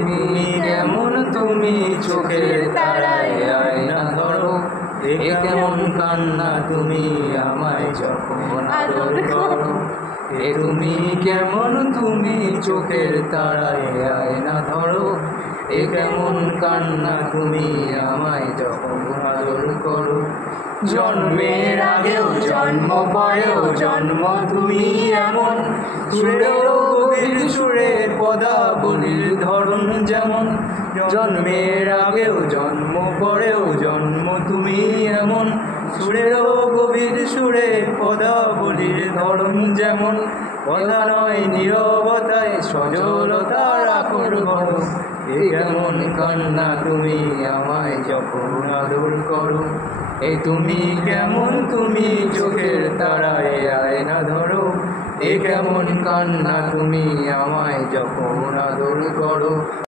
তুমি কেমন তুমি চোখের তারায় আয়না ধরো, এ কেমন কান্না তুমি আমায় যখন আদর করো। এ তুমি কেমন তুমি চোখের তারায় আয়না ধরো, এ কেমন কান্না তুমি আমায় যখন আদর করো। জন্মের আগেও জন্ম পরেও জন্ম তুমি এমন, সুরের গভীর সুরে পদাবলীর ধরন যেমন। জন্মের আগেও জন্ম পরেও জন্ম তুমি এমন, সুরের গভীর সুরে পদাবলীর ধরন যেমন। কথা নয় নীরবতায় সজলতার আকর করো, এ কেমন কান্না তুমি আমায় যখন আদর করো। এ তুমি কেমন তুমি চোখের তারায় আয়না ধরো, এ কেমন কান্না তুমি আমায় যখন আদর করো।